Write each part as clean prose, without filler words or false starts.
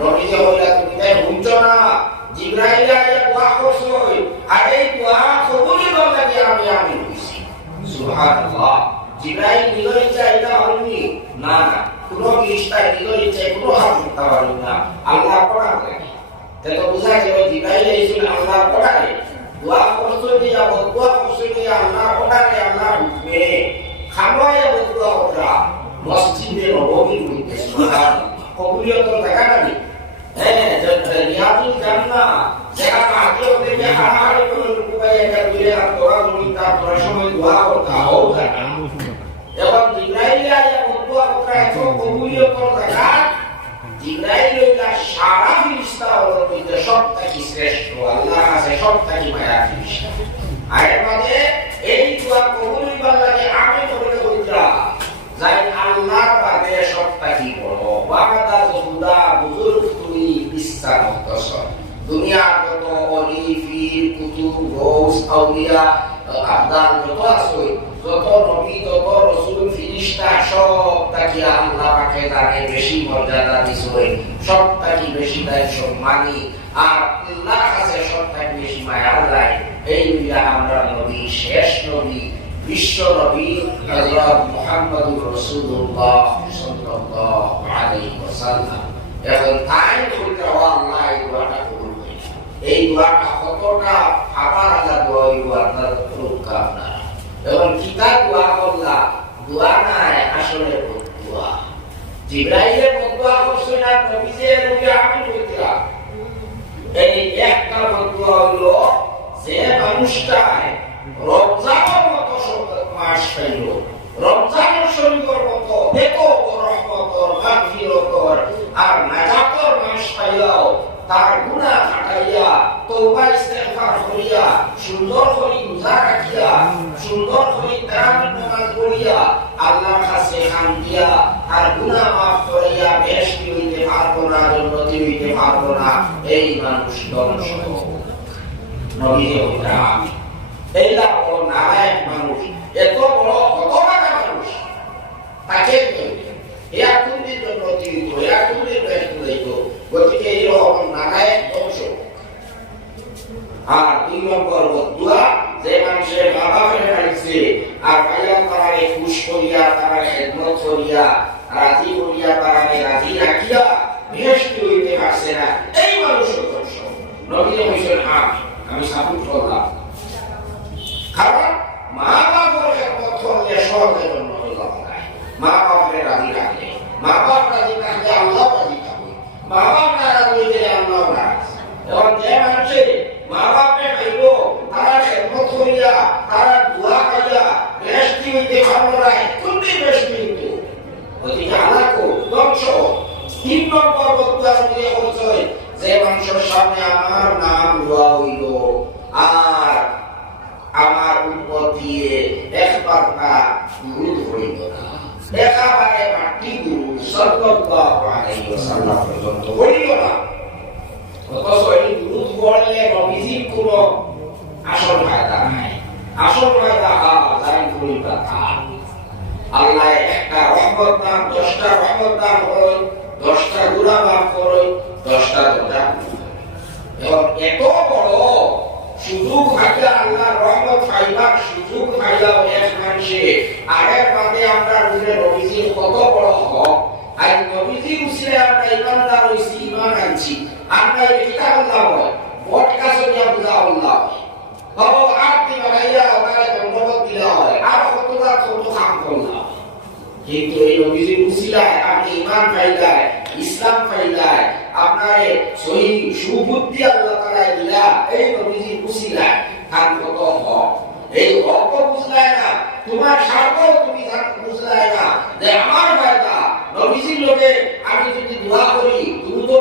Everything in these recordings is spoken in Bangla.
নবীজি হইলা তুমি তাই বুঝছ না জিবরাইল আয়া দোয়া করছই আর এই দোয়া কবুলের লাগে আমি হইছি সুবহানাল্লাহ। জিবরাইল নিজেই চাইতা হয়নি না না কোনো ইশতায় নিজেই চাই কোনো হাত দিতে পারি না আল্লাহ পড়া লাগে তো বুঝা গেল জিবরাইল এসে আল্লাহ পড়ায় দোয়া করছই দিয়া দোয়া করছই দিয়া আল্লাহ পড়ায় আল্লাহ হুকমে খামায়া দোয়া করা মসজিদে নববীর মধ্যে সুবহানাল্লাহ কবুলিয়তের জায়গাটা নেই। হ্যাঁ রিয়াজুল জান্নাহ যেখানে আগে থেকে হাড়াহাড়ি করে রুকুবাই একটা দিলে আর দোয়া করি তার সময় দোয়া করতে হোক না এবং জিবরাইল আয়া দোয়া করতে এত কবুলিয়তের জায়গা জিবরাইল হইলা সারা ফেরেশতার মধ্যে সবথেকে শ্রেষ্ঠ আল্লাহর কাছে সবথেকে মায়া ফেরেশতা আর মানে এই দোয়া কবুল হইবার লাগে আমি করে বলরা যাই আল্লাহর বাদে সবথেকে বড় বাগাদা জুদা বুজুর্গ তুমি বিস্তার মুক্তসর দুনিয়ার যত অলি ফির কুতুব গৌস আউলিয়া আবদাল যত আছে যত নবী যত রাসূল ফেরেশতা সব তাকি আল্লাহ পাকে জানে বেশি মর্যাদা দিছই সব তাকি বেশি দায় সম্মানী আর আল্লাহর কাছে সব তাকি বেশি মায়া যায় এই দুইটা আমরা নবী শেষ নবী বিশ্ব নবী হযরত মুহাম্মদুর রাসূলুল্লাহ সাল্লাল্লাহু আলাইহি ওয়াসাল্লাম এখন তাই বলতে আল্লাহ এই দোয়াটা কবুল করে এই দোয়াটা কতটা আবার আল্লাহ দোয়া এই দোয়াটা কবুল করনা এবং কিতাব দোয়া করলা দোয়া না আসলে দোয়া জিবরাইলের দোয়া করছে না নবীজের নবী আমি বলছিলা এই একটা দোয়া হলো যে মানুষটায় রমজানের মতো মাস পাইল রমজানের শরীরের মতো এত রহমতর মাগফিরতর আর নাজাতর মাস পাইলাও তার গুনাহ কাটাইয়া তওবা ইস্তেগফার করিয়া সুন্দর করে রোজা রাখিয়া সুন্দর করে তারাবির নামাজ পড়িয়া আল্লাহর কাছে খান দিয়া আর গুনাহ মাফ করিয়া বেহেশতি হইতে পারবো না জান্নাতি হইতে পারবো না এই মানুষ ধ্বংস নবী ইব্রাহিম এইলা বড় নারায়ণ মানুষ এত বড় কত টাকা মানুষ তাকে এয়াকুন্দির জন্য জীবিত এয়াকুন্দির বেশ দিত গতিকে এইরকম নারায়ণ বংশ আর 2 নম্বর দোয়া যে মানুষের মা বাপের রাখছে আর ভাইয়া তারারে খুশ করিয়া তারারে খেদমত করিয়া রাজি করিয়া তারারে রাজি রাখিয়া বেহেশতি হইতে পারছে না এই মানুষের বংশ নবী বলেছেন আমি সাপোর্ট করলাম কারণ মা বাবার খেদমত করলে সহজে জন্য আল্লাহ পায় মা বাপরে রাজি রাখলে মা বাপ রাজি রাখলে আল্লাহ রাজি থাকবে মা বাপ না রাজি হইলে আল্লাহ রাজি এবং যে মানুষের মা বাপে পাইল তারা খেদমত করিয়া তারা দোয়া করিয়া বেহেশতি হইতে পারলো না কোনটি বেহেশতি হইতো ওদিকে আলাকো ধ্বংস 3 নম্বর বক্তব্য দিয়ে বলছে যে মানুষের সামনে আমার নাম দোয়া হইল আর আমার উম্মত দিয়ে একবার না দুরূদ পড়িল না একেবারে মাটি দুরূদ সাল্লাল্লাহু আলাইহি ওয়াসাল্লাম পর্যন্ত পড়িল না অথচ এই দুরূদ পড়লে নবীজির কোনো আসল ফায়দা নাই আসল ফায়দা যাই পড়িবা তা আল্লাহ একটা রহমত দান 10টা রহমত দান করেন 10টা গুনাহ মাফ করেন 10টা দরজা এবং এত বড় সুযোগ ভাইয়া আল্লাহর রহমত পাইবার সুযোগ ভাইয়া এক মানুষে আগের বাদে আমরা নবীজির কত বড় হক আর নবীজির উসিলে আমরা ইমানদার হইছি ইমান আনছি আমরা এই কিতাব আল্লাহ হয় বট কাছে দিয়া বুঝা আল্লাহ বাবা আপনি ভাইয়া ওখানে ধন্যবাদ দিলা হয় আর কতটা কত কাম করলাম কিন্তু এই নবীজির উসিলায় আপনি ইমান পাইলায় ইসলাম পাইলায় আপনার সহিহ সুবুদ্ধি আল্লাহ তাআলা দিলা এই নবীজির উসিলায় আর কত হক এই হক বুঝলায় না তোমার স্বার্থ তুমি বুঝলায় না যে আমার ফায়দা নবীজির লগে আমি যদি দোয়া করি তুমি তো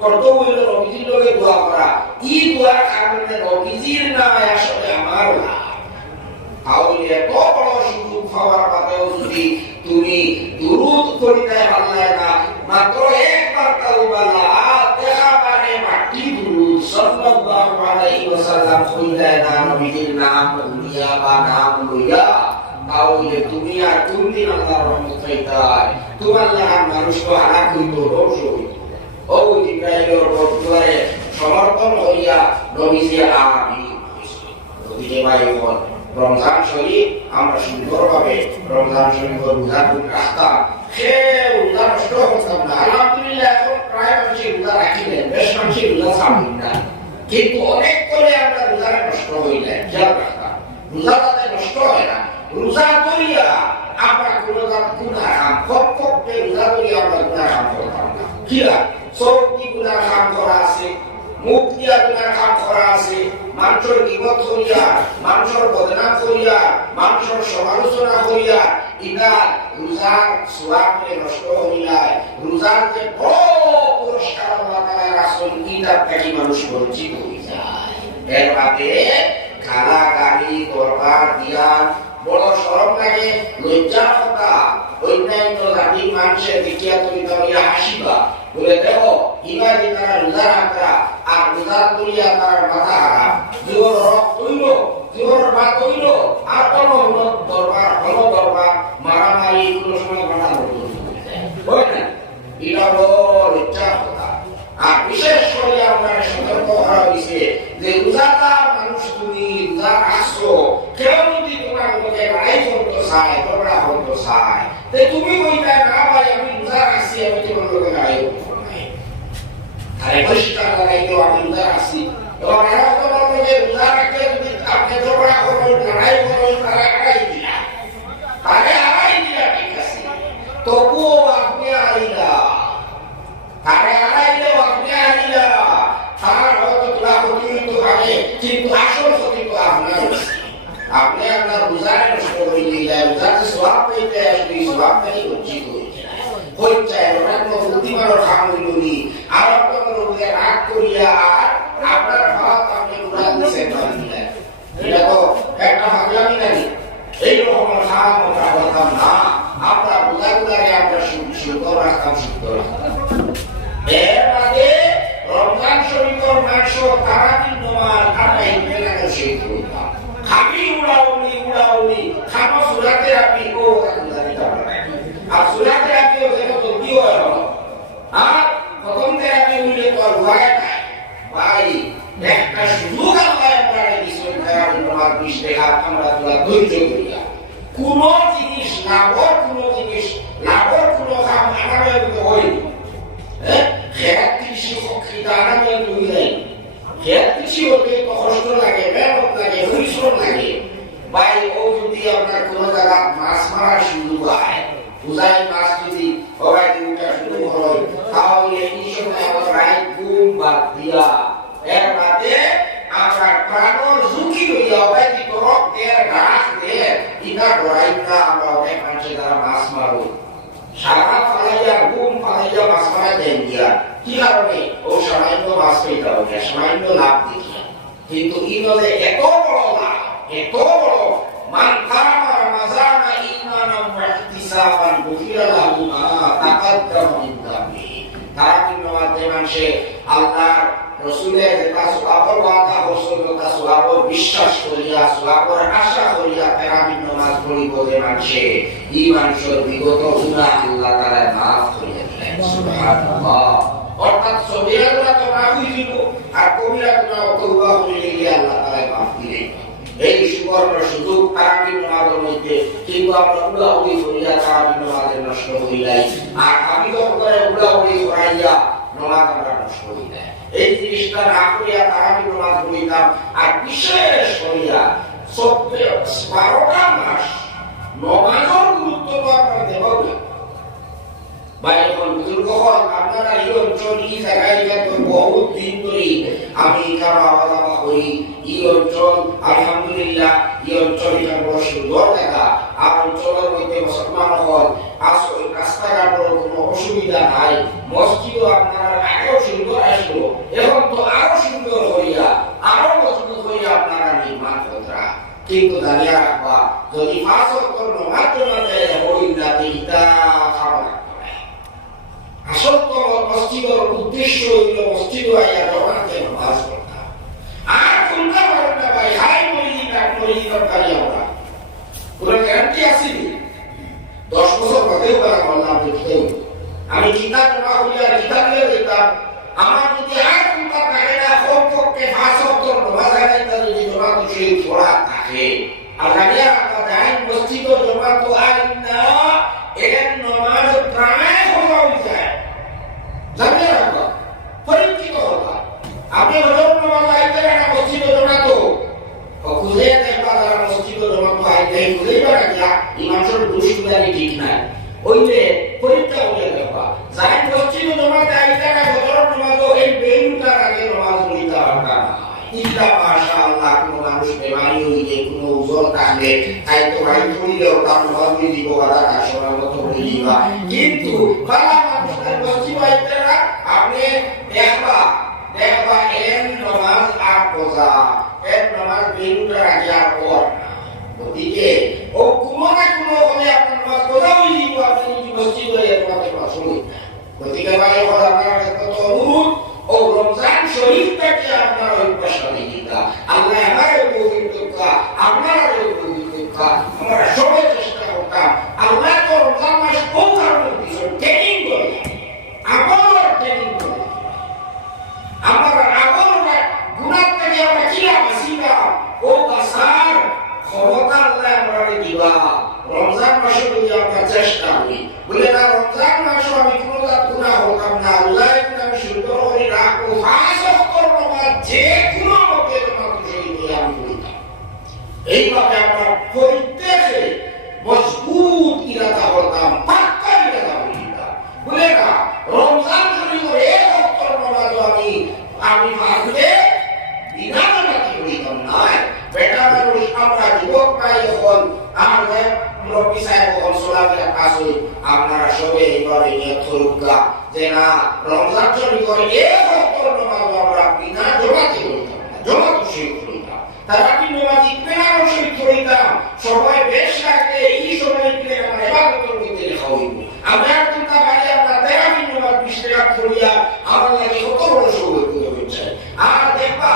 কর্তব্য হইল নবীজির লগে দোয়া করা এই দোয়ার কারণে নবীজির নামে আসলে আমার না তাহলে এত বড় সুযোগ পাওয়ার বাদেও যদি তুমি দুরূদ করিতে পারলে না মাত্র একবার তাওবা দেখা পারে মাটি দুরূদ সাল্লাল্লাহু আলাইহি ওয়াসাল্লাম কইলে না নবীর নাম লইয়া বা নাম লইয়া তাহলে তুমি আর কোনদিন আল্লাহর রহমত পাইতা তোমার লাগা মানুষ তো হারাক হইতো ধ্বংস হইতো নবীজি আমিন কইছে। ওদিকে ভাই বল রমজান শরীফ আমরা সুন্দরভাবে রমজান শরীফের রোজা রাখতাম, সে রোজা নষ্ট করতাম না। আলহামদুলিল্লাহ এখন প্রায় মানুষের রোজা রাখিলেন, বেশ মানুষের রোজা ছাড়বেন না, কিন্তু অনেক করে আমরা রোজা নষ্ট হইলে খেয়াল রাখতাম, রোজা তাতে নষ্ট হয় না। রোজা করিয়া আমরা কোনো গুনাহ কাম কমপক্ষে রোজা করিয়া আমরা গুনাহ কাম করতাম না। কি না সব কি গুনাহ কাম করা আছে, মুখ দিয়া গুনাহ কাম করা আছে, মানুষের গীবত করিয়া, মানুষের বদনাম করিয়া, মানুষের সমালোচনা করিয়া, ইটা রোজার সওয়াবকে নষ্ট হইলাই। রোজার যে বড় পুরস্কার আল্লাহ তাআলা রাসূল কিতাব থেকে মানুষ বঞ্চিত হয়ে যায়। এর বাদে খালা গাড়ি দরবার দিয়া বড় শরম লাগে, লজ্জার কথা। অন্যান্য জাতির মানুষের দেখিয়া তুমি তাহলে হাসিবা, বলে দেখো ইমানি তারা রোজা রাখা আর রোজা করিয়া তার মাথা হারা, জীবন রক্ত হইল, জীবনের বাদ হইল, আর কোন দরবার হল দরবার মারামারি কোনো সময় ঘটা হইল না। এটা বড় লজ্জার কথা। আর বিশেষ করে আমরা সতর্ক করা হয়েছে যে রোজাদার মানুষ তুমি রোজা রাখছো, কেউ যদি তোমার মধ্যে লড়াই করতে চায়, ঝগড়া করতে চায়, তুমি বলতে না ভাই আমি রোজা রাখছি, আমি তোমার লোকে লড়াই করবো না, আরে পরিষ্কার লড়াইতেও আমি রোজা রাখছি। এবং এরা তোমার লোকে রোজা রাখতে যদি আপনি ঝগড়া করবেন, লড়াই করবেন, তারা আড়াই দিলা, তাহলে আড়াই দিলা ঠিক আছে, তবুও আপনি আড়াইলা, তারে আড়াইলেও আপনি আড়াইলা, তার হয়তো তোলা প্রতিনিধিত্ব ভাবে, কিন্তু আসল সতীত্ব আপনার। আপনি আপনার রোজারে নষ্ট করে দিলেন, রোজার যে সওয়াব পেতে আসবে, সওয়াব থেকে বঞ্চিত হয়েছে হচ্ছে অনেক বুদ্ধিমানের কাম হইলি। আর আপনার রোগে রাগ করিয়া আর আপনার ভাত আপনি উড়া দিচ্ছেন, এটা তো একটা ভাবলামই নাকি। এইরকম খাওয়া আমরা করতাম না, আমরা রোজাগুলারে আমরা শুদ্ধ রাখতাম, শুদ্ধ রাখতাম। এর আগে রমজান শরীফের মাংস তারাবির নামাজ আমরা ইন্টারনেটে শেখ করতাম, খাবি উড়াউড়ি উড়াউড়ি খাবো সুরাতে আপনি ও আর সুরাতে আপনি যেন জলদি হয় আর প্রথম থেরাপি হইলে তো আর ভয় নাই ভাই। একটা সুযোগ আল্লাহ আপনারা দিচ্ছেন তারাবির নামাজ 20 টাকা আমরা তোলা ধৈর্য করিয়া কোন জিনিস লাভর, কোন জিনিস লাভর কোন কাম আমাদের হয়নি। খেয়াল কৃষি সক্ষিতা আনামের দুই নাই, খেয়াল কৃষি হতে তো কষ্ট লাগে, মেহনত লাগে, পরিশ্রম লাগে ভাই। ও যদি আপনার কোন জায়গা মাছ মারা শুরু হয়, পূজায় মাছ যদি সবাই দিনটা শুরু হয়, তাহলে এই সময় আমার রায় ঘুম বাদ দিয়া এর বাদে আমরা প্রাণর ঝুঁকি লইয়া অবাইতি করক এর ঘাস দিয়ে ইটা ডরাইটা আমরা অনেক মানুষের দ্বারা মাছ মারো, সারা ফালাইয়া ঘুম ফালাইয়া মাছ মারা দেন দিয়া। কি কারণে? ও সামান্য মাছ পেতে হবে, সামান্য লাভ দেখিয়া। কিন্তু ইনলে এত বড় লাভ, এত বড় মান কামা রমাজানা ঈমানান ওয়া ইহতিসাবান গুফিরা লাহু মা তাকাদ্দামা মিন যামবি। তারাবির নামাজে মানুষে আল্লাহর রাসূলের যেটা সওয়াবের ওয়াদা করছেন, ওটা সওয়াবের বিশ্বাস করিয়া, সওয়াবের আশা করিয়া তারাবির নামাজ পড়িব যে মানুষে, এই মানুষের বিগত গুনাহ আল্লাহ তাআলা মাফ করে দিলেন। সুবহানাল্লাহ। অর্থাৎ সগীরা গুনাহ তো মাফ হয়ে যাব, আর কবিরা গুনাহ তওবা করলে আল্লাহ তাআলা মাফ দিলেন। এই সুবর্ণ সুযোগ তারাবির নামাজের মধ্যে, কিন্তু আমরা উড়াউড়ি করিয়া তারাবির নামাজে নষ্ট হইলাই, আর আমি তো করে উড়াউড়ি করাইয়া নামাজ আমরা নষ্ট হইলাই। এই জিনিসটা না করিয়া তারাবির নামাজ পড়িতাম। আর বিশেষ করিয়া 12টা মাস নামাজের গুরুত্ব তো আপনারা দেবো না ভাই। এখন বুজুর্গ হন আপনারা এই অঞ্চল এই জায়গায় বহুত দিন ধরে আমি এখানে আওয়া যাওয়া করি। এই অঞ্চল আলহামদুলিল্লাহ, এই অঞ্চল এটা বড় সুন্দর জায়গা। আর অঞ্চলের মধ্যে মুসলমান হল রাস্তাঘাটের কোনো অসুবিধা নাই, মসজিদও আপনারা আগেও সুন্দর আসলো, এখন তো আরো সুন্দর হইয়া আরো মজবুত হইয়া আপনারা নির্মাণ করা। কিন্তু জানিয়ে রাখবা, যদি 5 ওয়াক্ত নামাজ জমাতে হই না এটা খাবার আসল তো মসজিদের উদ্দেশ্য হইল মসজিদ আইয়া জমাতে নামাজ পড়া। আর কোনটা বলেন না ভাই, হাই মসজিদ আর মসজিদ দরকারি আমরা পুরো গ্যারান্টি আছে। 10 বছর হতেও পারে বললাম দেখতেও আমি কিতাব জমা হইয়া কিতাব নিয়ে যেতাম। আমার যদি আর কোনটা থাকে না, কমপক্ষে 5 ওয়াক্ত যদি জমাত শরীফ পড়া থাকে আল্লাহর আমরা যাই মসজিদ জমাত আইনা এর নামাজ প্রায় হয়ে যায় জানেন আপনারা পরিচিত কথা আপনি হজর নামাজ আইতে না মসজিদ জমাত খুঁজে দেখবা যারা মসজিদ জমাত আইতে খুঁজে পারা যা ইমাম সাহেব দুষ্কৃতারি ঠিক নাই ওই যে পরীক্ষা হয়ে দেখবা যাই মসজিদ জমাত আইতে না হজর নামাজ এই বেইনটার আগে নামাজ পড়িতে পারবা না ইল্লা মাশাআল্লাহ কোন মানুষ বেমারি হইলে কোন ওজন থাকলে তাই তো ভাই পড়িলেও তার নামাজ দিব ওরা আসরার মতো পড়ে দিবা কিন্তু বালা মানুষের মসজিদ আইতে না আপনি দেখবা এর নামাজ আর পড়া এর নামাজ বেইনটার আগে আর পড় না ওদিকে ও কোনো না কোনো হলে আপনার নামাজ পড়া হইলি আপনি মসজিদ হয়ে নামাজ পড়া শুনুন ওদিকে ভাই হল আপনার কত অনুরোধ ও রমজান শরীফটাকে আপনার অভ্যাসে দিতা আল্লাহ আমারও পবিত্রতা আপনারও পবিত্রতা আমরা সবাই চেষ্টা করতাম আল্লাহ তো রমজান মাস পৌঁছানোর পিছনে ট্রেনিং করে আবার ট্রেনিং করে আমার আবার গুনাহ থেকে আমরা কিরা বাঁচিবা ও বাসার ক্ষমতা আল্লাহ আমরা দিবা রমজান মাসে যদি আমরা চেষ্টা করি বলে না রমজান মাসে আমি কোনো গুনাহ হতাম না আল্লাহ আমি শুদ্ধ করে রাখবো ফাঁসক করবো না যে কোনো মতে তোমার শরীরে আমি করিতাম এইভাবে আমরা পরিত্যাগে মজবুত ইরাদা হতাম পাক্কা ইরাদা হইতাম বলে না রমজান শরীরের এক অক্ষর নামাজ আমি ভাবলে বিনা নামাজি হইতাম নাই বেটা মানুষ আমরা যুবক পাই যখন আমাদের মুরব্বী সাহেব যখন সোলামের কাছে আপনারা সবাই এইভাবে নিয়ত করুকা যে না রমজান শরীফের এক অক্ষর নামাজ আমরা বিনা জমাতে হইতাম না জমাত শরীফ হইতাম তারা কি নামাজি বিনা শরীফ হইতাম সবাই বেশ রাখলে এই সময় গেলে আমরা ইবাদতের মধ্যে লেখা হইব আমরা চিন্তা বাড়ি আমরা 13 দিন নামাজ 20 টাকা করিয়া আমার লাগে কত বড় সৌভাগ্য হচ্ছে আর দেখবা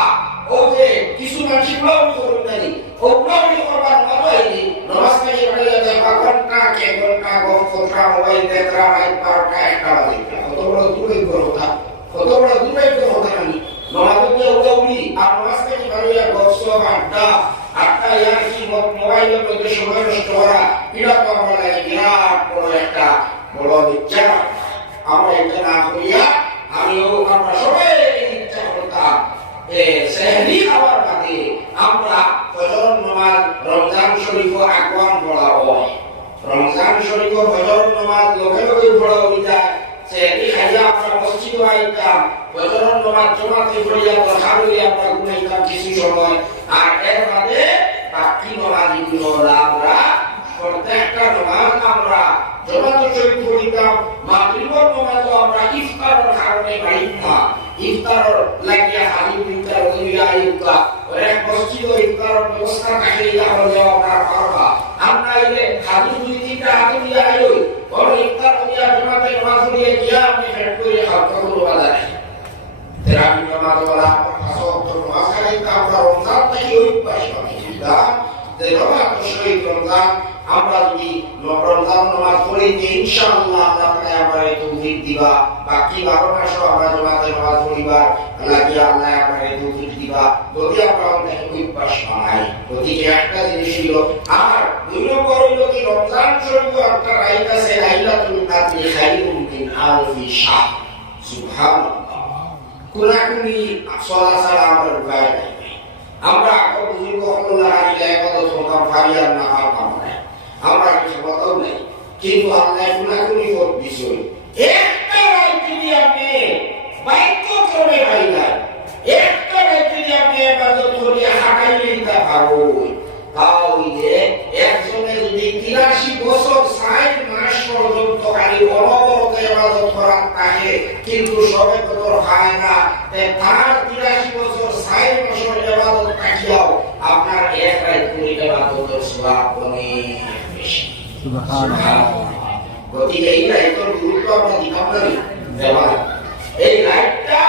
ও যে কিছু মানুষ ব্লগ করুন নাই ও ব্লগ করবার মতো হয়নি নামাজ থেকে পড়ে দেখবা ঘন্টা কে ঘন্টা কথা মোবাইল দেখা রাত 12টা 1টা বাজে কত বড় দুর্ভাগ্য কথা কত বড় দুর্ভাগ্য কথা আমি নামাজে উড়াউড়ি আর নামাজ থেকে পড়ে গসব আড্ডা ইয়ার কি মোবাইলের মধ্যে সময় নষ্ট করা এটা তো আমার লাগে বিরাট বড় একটা বড় ইচ্ছা আমরা এটা না করিয়া আমরা সবাই ইচ্ছা করতাম সেহরি খাওয়ার বাদে আমরা ফজর নামাজ রমজান শরীফ আগওয়ান পড়া হয় রমজান শরীফ ফজর নামাজ লগে লগে পড়া হয়ে যায় সেহরি খাইয়া আমরা মসজিদে আইতাম ফজর নামাজ জমাতে পড়িয়া বসা হইয়া আমরা ঘুমাইতাম কিছু সময় আর এর বাদে বাকি নামাজগুলো আমরা প্রত্যেকটা নামাজ আমরা জমাতে শরীফ পড়িতাম মাগরিবের নামাজও আমরা ইফতারের কারণে বাইতাম ইফতার লাগিয়া হাজির ইফতার করিয়া আইতা ওরে মসজিদ ইফতারের ব্যবস্থা থাকে তাহলে আমরা পারবা আমরা এই হাজির দুই তিনটা আগে দিয়া আইও বড় ইফতার করিয়া জমাতে নামাজ পড়িয়া গিয়া আমি ফেট করে খাওয়া করব বাজারে তেরাবি নামাজ ওলা আসর নামাজ খাইতা আমরা রমজান থেকে ওই পাশে পাইছিলা যে রমজান শরীফ রমজান আমরা যদি রমজান নামাজ পড়ি ইনশাআল্লাহ আল্লাহ তাআলা আমাদের তৌফিক দিবা বাকি 12 মাসও আমরা জমাতে নামাজ পড়িবার লাগিয়া আল্লাহ আমাদের তৌফিক দিবা যদি আমরা অনেক অভ্যাস বানাই যদি একটা জিনিস ছিল আর দুই নম্বর হলো কি রমজান শরীফ একটা রাইত আছে লাইলাতুল কাদর খায়রুম মিন আলফি শাহর সুবহানাল্লাহ কুরাকুনি সালাত সালামের উপায় নাই আমরা বুজুর্গ আল্লাহ আলাইহি ইবাদত করতাম ফারিয়ার না আর পারে আমরা কিছু বলতাম নাই কিন্তু আল্লাহ গুনাহগুলি বহুত বিষয় একটা রাইতে দিয়ে আপনি বাইক করে ভাইলা একটা রাইতে দিয়ে আপনি ইবাদত করিয়া হাঁটাই নিতে পারো তাও যে একজনে যদি 83 বছর 60 মাস পর্যন্ত খালি অনবরত ইবাদত করা থাকে কিন্তু সবে কদর হয় না তার 83 বছর 60 বছর ইবাদত থাকিয়াও আপনার এক রাত করে ইবাদতের সওয়াব অনেক বেশি সুবহানাল্লাহ গতিকে এই রাতের গুরুত্ব আমরা দিতাম না এই রাতটা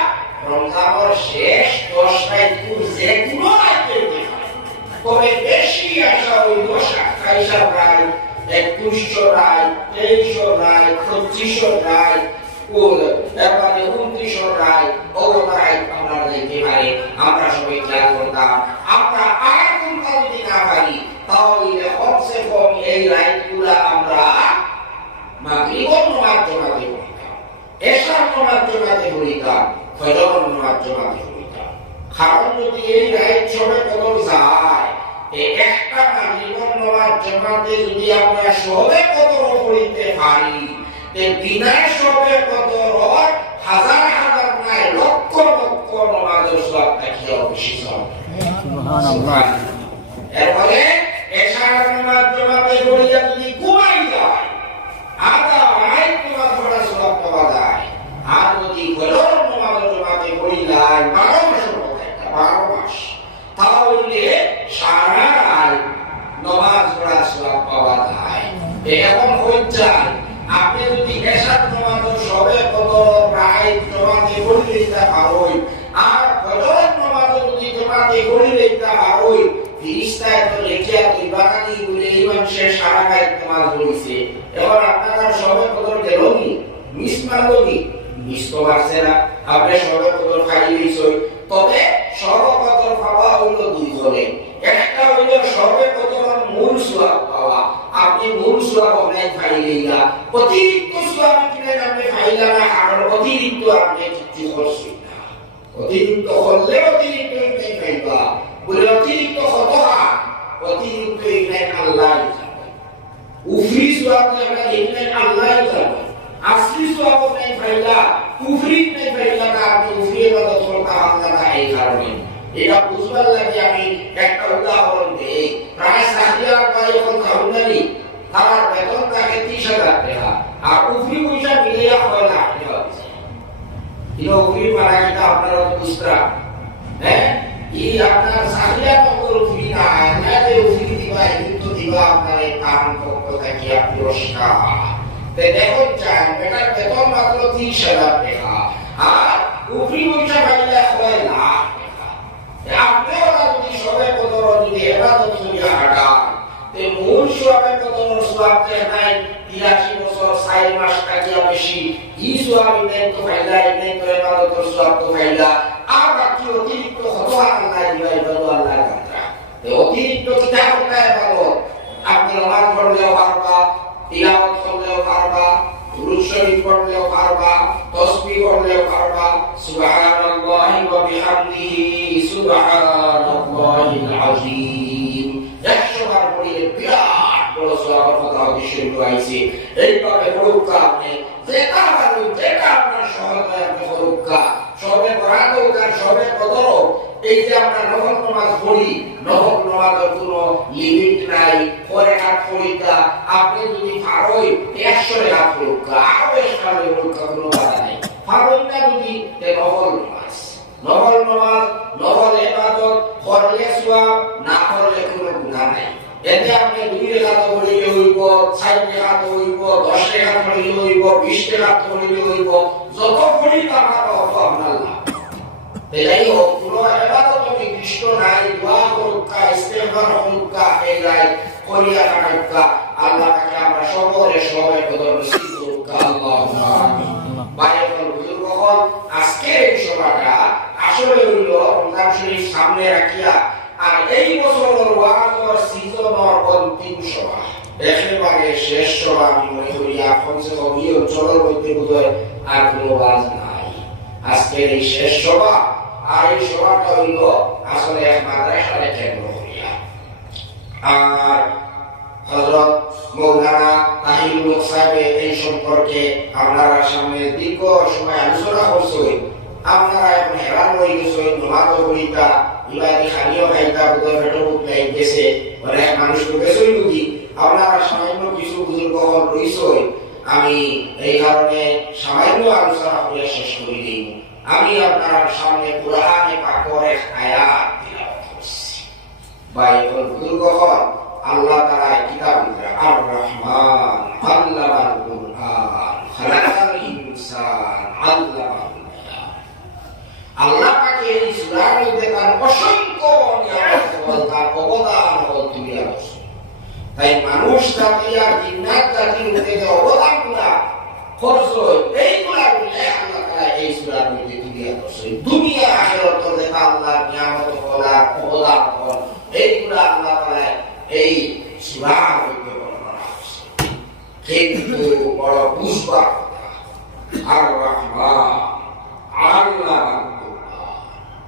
রমজানের শেষ 10 রাত যে কোনো রাতে তবে বেশি আশা ওই 28 রাত 21 রাত 23 রাত 25 রাত ও তারপরে 29 রাত ও রাত আমরা দিতে পারি আমরা সবাই খেয়াল করতাম করিতাম ফজর নামাজ জামাতে করিতাম কারণ যদি এই রাত সবে কদর যায় এই একটা জীবন নামাজ জামাতে যদি আমরা সবে কদর করিতে পারি তে বিনা সবে কদর হাজার হাজার নয় লক্ষ লক্ষ নামাজের সওয়াব দেখিয়া বেশি সওয়াব সুবহানাল্লাহ এরপরে এশার নামাজ জামাতে পড়িয়া যদি ঘুমাই যায় আদা রাত নামাজ পড়া সওয়াব পাওয়া যায় আর যদি ফজর নামাজ জামাতে পড়ি যায় 12 মাসের কথা 12 মাস তাহলে সারা রাত নামাজ পড়া সওয়াব পাওয়া যায় এখন হচ্ছে আপনি যদি এশার নামাজ সবে কদর রাত জামাতে পড়িতে পারোই আর ফজর নামাজ যদি জামাতে পড়িতে পারোই ফিরিস্তায় তো লেখিয়া ইবাদাতি বলে এই মানুষের সারা রাত নামাজ পড়িছে এবার আপনারা সবে কদর গেলনি মিস মারলনি মিস তো পারছে না আপনি সবে কদর খাই লইছই তবে সবে কদর পাওয়া হইল দুই ধরে একটা হইল সবে কদর মূল সওয়াব পাওয়া আপনি মূল সওয়াব অনেক পাইলেই না অতিরিক্ত সওয়াব কিনে আপনি পাইলা না আর অতিরিক্ত আপনি কিছু করছেন না অতিরিক্ত হলে অতিরিক্ত নাই পাইবা বলে অতিরিক্ত হতহা অতিরিক্ত ইনাই আল্লাহ জানে উফরি সওয়াব আমরা ইনাই আল্লাহ জানে আসলি সওয়াব নাই পাইলা উফরি নাই পাইলা না আপনি উফরি ইবাদত করতে আল্লাহ না এই কারণে এটা বুঝবার লাগে আমি একটা উদাহরণ দেই প্রায় সাহিয়ার ভাই এখন খাউনানি তার বেতন থাকে 30,000 টাকা আর উফরি পয়সা মিলিয়া 6 লাখ টাকা হচ্ছে এটা উফরি মারা এটা আপনারা বুঝরা হ্যাঁ এই আপনার সাহিয়া নগর উফরি না না যে উফরি দিবা কিন্তু দিবা আপনার এই কারণ পক্ষ থেকে আপনি রসকা তে দেখুন চান বেটার বেতন মাত্র 30,000 টাকা আর উফরি পয়সা পাইলে 6 লাখ আপনারা যদি সবে কদর যদি ইবাদত করিয়া হাঁটান তে মূল সবে কদর সওয়াব নাই 83 বছর 4 মাস কাটিয়া বেশি এই সওয়াব নেই তো ফায়দা নেই তো ইবাদতের সওয়াব তো ফায়দা আর বাকি অতিরিক্ত হতো আল্লাহ দিবা ইবাদত আল্লাহ কথা তে অতিরিক্ত কিতাব পড়া ইবাদত আপনি নামাজ পড়লেও পারবা তিলাওয়াত করলেও পারবা দুরূদ শরীফ পড়লেও পারবা তাসবিহ পড়লেও পারবা সুবহানাল্লাহি ওয়া বিহামদিহি সুবহানাল্লাহিল আযীম 100 বার পড়লে বিরাট বড় সওয়াব কথা অবশ্যই রয়েছে এইভাবে পড়ুকা আপনি যেটা পারেন যেটা আপনার সহজে আপনি পড়ুকা সবে বরাদ হোক সবে কদর এই যে আমরা নফল নামাজ পড়ি নফল নামাজের কোনো লিমিট নাই পরে হাত পড়িতা আপনি যদি পারোই 100 রাত পড়ুকা আর বেশ ভালো পড়ুকা কোনো বাধা নাই পারোই না যদি নফল নামাজ নফল ইবাদত করলে সওয়াব না করলে কোনো গুনাহ নাই এতে আপনি 2 রাকাত পড়িলে হইব 4 রাকাত হইব 10 রাকাত পড়িলে হইব 20 রাকাত পড়িলে হইব যত পড়ি তার অর্থ আপনার লাভ তাই হোক কোনো ইবাদত নির্দিষ্ট নাই দোয়া করুকা ইস্তেগফার করুকা এই রাত করিয়া রাখা আল্লাহকে আমরা সকলে সবাই কদর নসিব করুকা আল্লাহুম্মা আমিন বাইরে বুজুর্গগণ আজকে এই সভাটা আসলে হইল রমজান শরীফ সামনে রাখিয়া আর এই বছরের ওয়াজের সিজনের অন্তিম সভা একেবারে শেষ সভা আমি মনে করি এখন সে এই অঞ্চলের মধ্যে বোধহয় আর কোনো ওয়াজ নাই আজকের এই শেষ সভা আর এই সভাটা হইল আসলে এক মাদ্রাসার কেন্দ্র করিয়া আর হযরত মৌলানা তাহিরুল সাহেব এই সম্পর্কে আপনারা সামনে দীর্ঘ সময় আলোচনা করছেন আপনারা এখন হেরান হয়ে গেছেন নামাজ পড়িতা ইবাদি খালিও খাইতা বুধ ফেটো বুধ লাইক গেছে অনেক মানুষ গেছেই বুঝি আপনারা সামান্য কিছু বুজুর্গ রয়েছেন আমি এই কারণে সামান্য আলোচনা করে শেষ করে দিই আমি আপনার সামনে কোরআনে পাকের এক আয়াত তিলাওয়াত করছি বাইবেল বুজুর্গগণ আল্লাহ তাআলা কিতাব আর রহমান আল্লামাল কুরআন খালাকাল ইনসান আল্লামাল বায়ান আল্লাহ পাক এই সূরার মধ্যে তার অসংখ্য নিয়ামত ও তার অবদান তুলে ধরেছেন তাই মানুষ জাতি আর জিন্নাত জাতির মধ্যে যে অবদানগুলো খরচ এইগুলা বলে আল্লাহ তাআলা এই সূরার মধ্যে তুলে ধরেছেন দুনিয়া আখিরাত যে আল্লাহর নিয়ামত বলার অবদান এইগুলা আল্লাহ তাআলা এই সূরার মধ্যে বর্ণনা করেছেন কিন্তু বড় বুঝবার